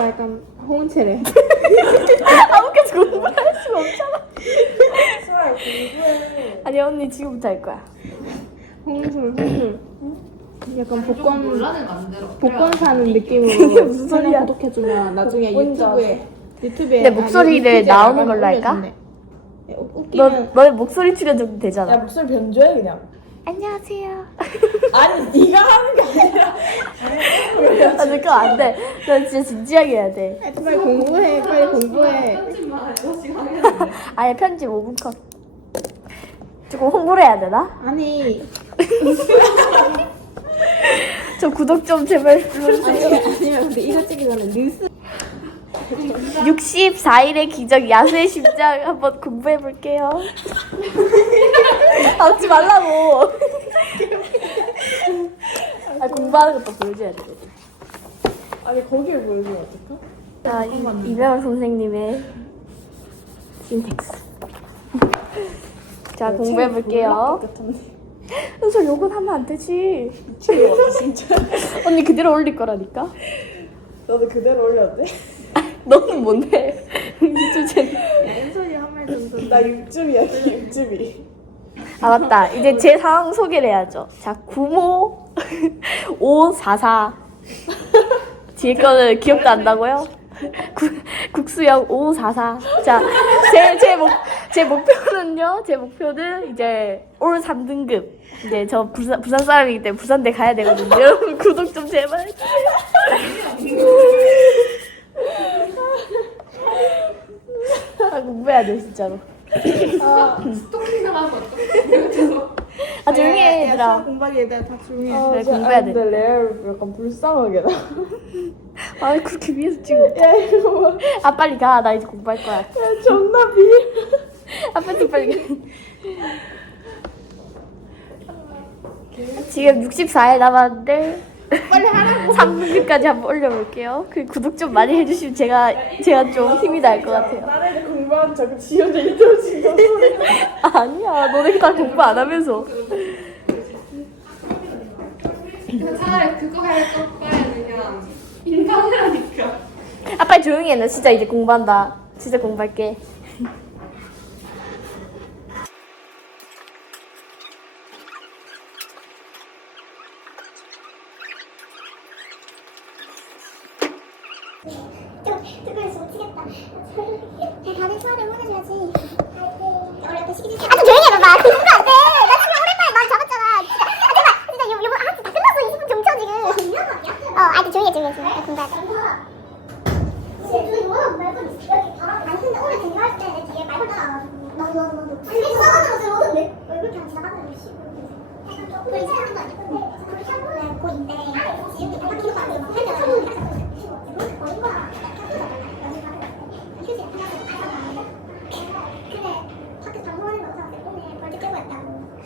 오빠 약간 홍채래. 아무것도 공부할 수가 없잖아. 수아 공부해. 아니 언니 지금부터 할 거야. 홍술, 홍술. 약간 복권, 논란을 만들어. 복권 사는 느낌으로 무슨 소리야? 구독해주면 나중에 뭔지 유튜브에 유튜브에 내 목소리를 유튜브에 나오는 걸로 할까? 올려준대. 예, 우- 너 웃기면 너의 목소리 출연도 야 되잖아. 목소리 변조해 그냥. 안녕하세요. 아니 네가 하는 게 아니라. 아 그거 안 돼. 난 진짜 진지하게 해야 돼. 빨리 공부해 빨리 공부해 편집만 해서 지금 하겠는데. 아예 편집 5분 컷. 조금 홍보를 해야 되나? 아니 저 구독 좀 제발 눌러주세요. 아니면 근데 이거 찍기 전에 뉴스 64일의 기적 야수의 심장 한번 공부해 볼게요. 아, 웃지 말라고. 아, 공부하는 것도 보여줘야 돼. 아니 거기를 보여주면 어떡해? 자, 이, 이명환 선생님의 신텍스. 자, 공부해 볼게요. 은솔 욕은 하면 안 되지. 진짜. 언니 그대로 올릴 거라니까. 너도 그대로 올려도 돼? 너는 뭔데? 채널. 엔솔이 한말 정도 나 6줍이야 6줍이. 아 맞다. 이제 제 상황 소개를 해야죠. 자, 구모 544. 뒤에 거는 기억도 안 나고요. 국, 국수역 5544. 자, 제, 제 목, 제 목표는요, 제 목표는 이제 올 3등급. 이제 저 부산, 부산 사람이기 때문에 부산대 가야 되거든요. 여러분 구독 좀 제발. 아, 공부 해야 돼, 진짜로. 스토킹 당하면 어떡해. 아, 조용히 해, 얘들아. 공부하기 얘들아 다 조용히 해 아, 그래, 진짜- 공부해야 아니, 근데 레알 약간 불쌍하게 나. 아, 그렇게 위에서 찍어. 야 이거 봐. 아, 빨리 가. 나 이제 공부할 거야. 야 존나 비. 아, 빨리, 빨리 가. 지금 64일 남았는데 빨리 하라고 3분까지 한번 올려볼게요. 그 구독 좀 많이 해주시면 제가 제가 좀 힘이 날 것 같아요. 다른 애들 공부하는 저그 지효자 유튜브 지금. 아니야, 너네 다 공부 안 하면서. 차라리 그거 할 것봐야 그냥 인간이라니까. 아, 빨리 조용히 해. 나 진짜 이제 공부한다. 진짜 공부할게. 좀 특별히 못 치겠다. 다들 수화를 응원해줘야지. 우리 약간 시기 아, 좀 조용히 해봐봐. 공부 안 돼. 나 지금 오랜만에 마음 잡았잖아. 진짜. 아, 제발. 진짜 요, 요, 아, 다 끝났어. 20분 경쳐 지금. 어, 아, 좀 조용히 해, 조용히 해. 나 공부해야 돼. 여기 안 쓴다. 오늘 등교할 때내 뒤에 말벌 따라와가지고. 나도, 나도, 나도. 근데 수학원으로 들어오던데? 얼굴 그냥 지나가는 거 쉬고. 우리 지나간 거 아니야? 우리 샤브에 고2인데 지금 다 기록 안 해서 막 살려가지고. 어린 거야. 휴지 하나 근데 밖에 방송하는 거 없어서 오늘 벌칙 깨고 했다고.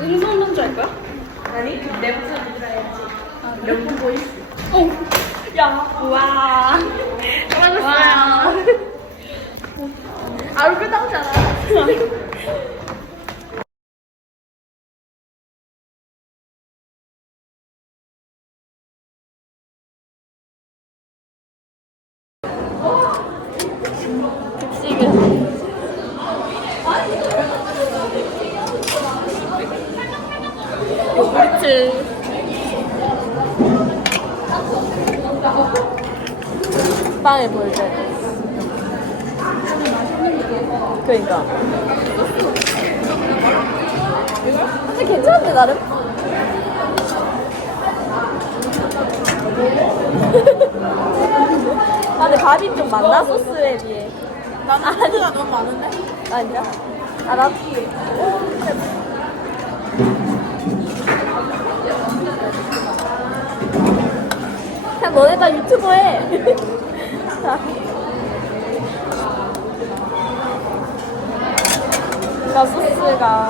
음성 먼저 할 거야? 아니, 내 목소리 들어야지. 아, 명품 보이스. 오! 야! 와! 떨어졌어요. 아, 얼굴 나오잖아. 빵에 보여줘야 돼 그러니까 근데 괜찮은데 나름 아 근데 밥이 좀 많나 소스에 비해 나는 아니가 너무 많은데. 아니야? 아, 나. 그냥 너네 다 유튜버 해. 나 소스가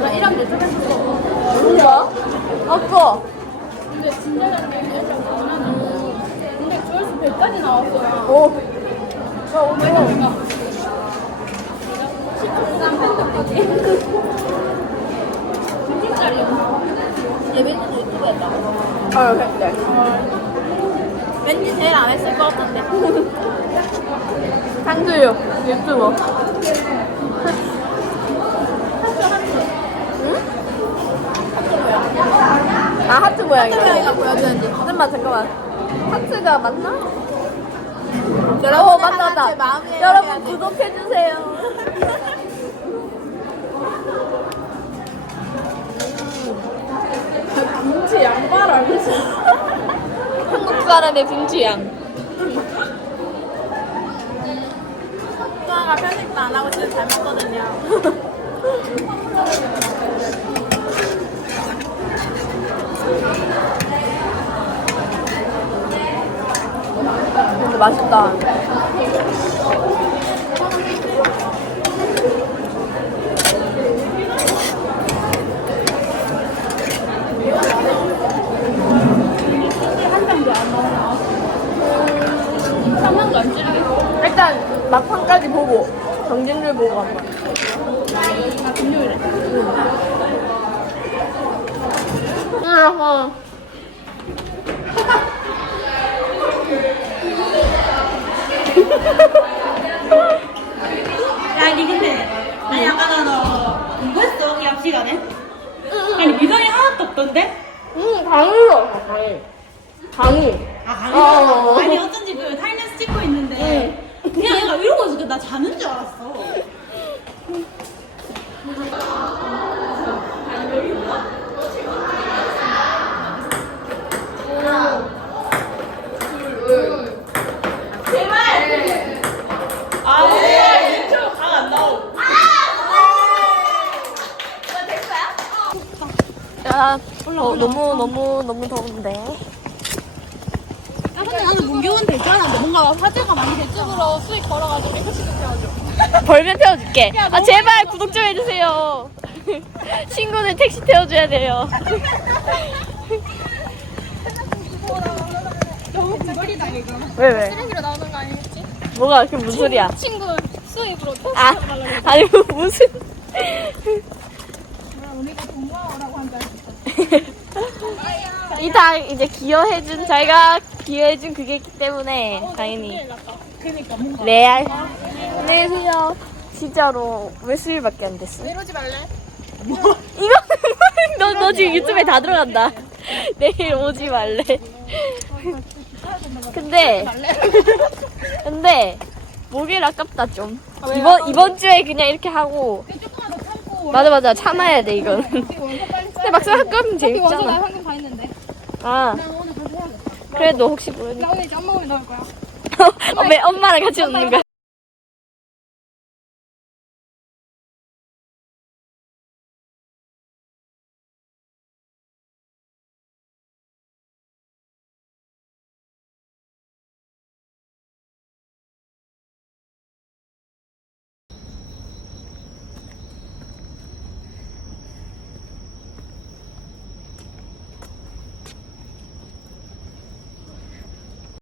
나 이런 데 쪽에서 뭐야? 아까 근데 진짜 잘생긴 애들 근데 조회수 100까지 나왔어요. 오. 저 오늘 내가 시청자 팬들까지. 몇분짜리 예배는 유튜브였다. 아 근데 왠지 제일 안 했을 것 같은데. 한두유 유튜버. 아 하트 모양이야. 모양이가 보여주는지. 잠깐만 잠깐만. 하트가 맞나? 여러분 어 맞다 맞다. 여러분 구독해 주세요. 김치 양말 알지? 한국 사람의 빈취양. 수아가 편식도 안 하고 진짜 잘 먹거든요. 근데 맛있다. 한번도 안 찔리게. 일단 막판까지 보고 경쟁률 보고 간 거야. 아, 금요일에. 응. 야, 니 근데 아니 아까 너 공부했어? 이앞 시간에? 아니 미성이 하나도 없던데? 응, 강의로. 강의. 강의. 아 어, 어, 어. 아니 어쩐지 그 타임랩스 찍고 있는데 그냥 얘가 나 자는 줄 알았어. 야, 어, 너무 너무 너무 더운데. 야 근데 나는 문교원 될줄 알았는데 뭔가 화제가 많이 됐잖아. 이쪽으로 수익 벌어가지고 리프치도 태워줘. 벌면 태워줄게. 아 제발 구독 좀 해주세요. 친구는 택시 태워줘야 돼요. 너무 구걸이다 이거. 왜 왜? 쓰레기로 나오는 거 아니겠지? 뭐가 그 무슨 소리야? 친구 수입으로 택시 아 타고 가려고. 아니 뭐 무슨? 우리가 돈 모아오라고 한다. 이다 이제 기여해준 자기가 기여해준 그게 있기 때문에 당연히 그니까 뭔가. 레알. 안녕하세요. 진짜로 왜 수일밖에 안 됐어? 이러지 말래? 이거 너, 너 지금 유튜브에 다 들어간다. 내일 오지 말래. 근데 근데 목요일 아깝다 좀. 이번 이번 주에 그냥 이렇게 하고. 맞아 맞아 참아야 돼 이거는. 원서 빨리 근데 막상 학교 나 재밌잖아. 아 그래도 혹시 모르니까 나 오늘 이제 엄마 오면 넣을 거야. 엄마 엄마랑 같이 웃는 거야.